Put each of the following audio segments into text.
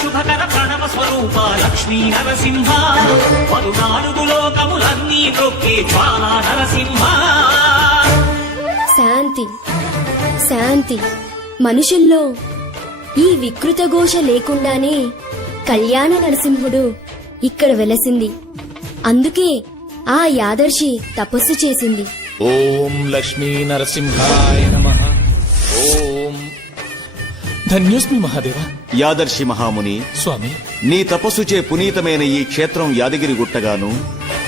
శుభకర ప్రణవ స్వరూప లక్ష్మీ నరసింహ. పదునాలుగు లోకములన్నీ మొక్కే జ్వాలా నరసింహ. శాంతి శాంతి. మనుషుల్లో ఈ వికృత ఘోష లేకుండానే కళ్యాణ నరసింహుడు ఇక్కడ వెలసింది. అందుకే ఆ యాదర్శి తపస్సు చేసింది. ఓం లక్ష్మీ నరసింహాయ ధన్యోస్మి మహాదేవ. యాదర్శి మహాముని స్వామి. నీ తపస్సుచే పునీతమైన ఈ క్షేత్రం యాదగిరి గుట్టగాను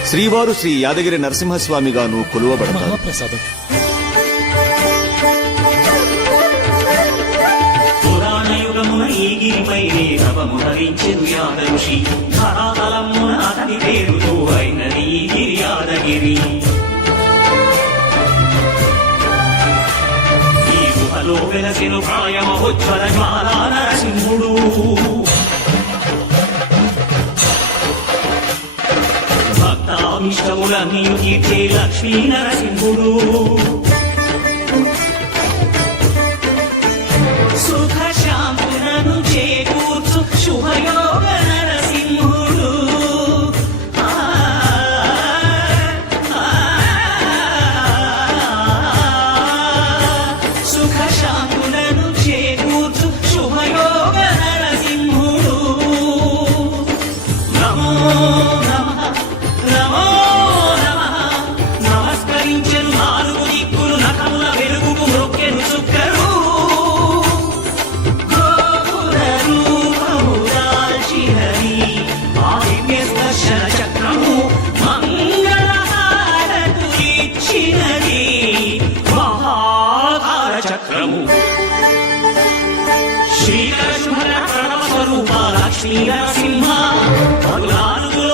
శ్రీవారు శ్రీ యాదగిరి నరసింహస్వామిగాను కొలువబడతారు. మహాప్రసాదం. పురాణ యుగమున ఈ గిరిపైనే తపము ధరించెను యాదఋషి ధరాతలమున అతని పేరుతో అయినది ఈ గిరి యాదగిరి. గుహలో వెలసెను ప్రాయమహోజ్వల జ్వాలా నరసింహుడు భక్తామిష్టములన్నీ తీర్చే లక్ష్మీ నరసింహుడు. సుఖ శాంతులను చేకూర్చు శుభయో శ్రీకృష్ణ సర్వస్వరూప లక్ష్మీ నరసింహ నాలుగు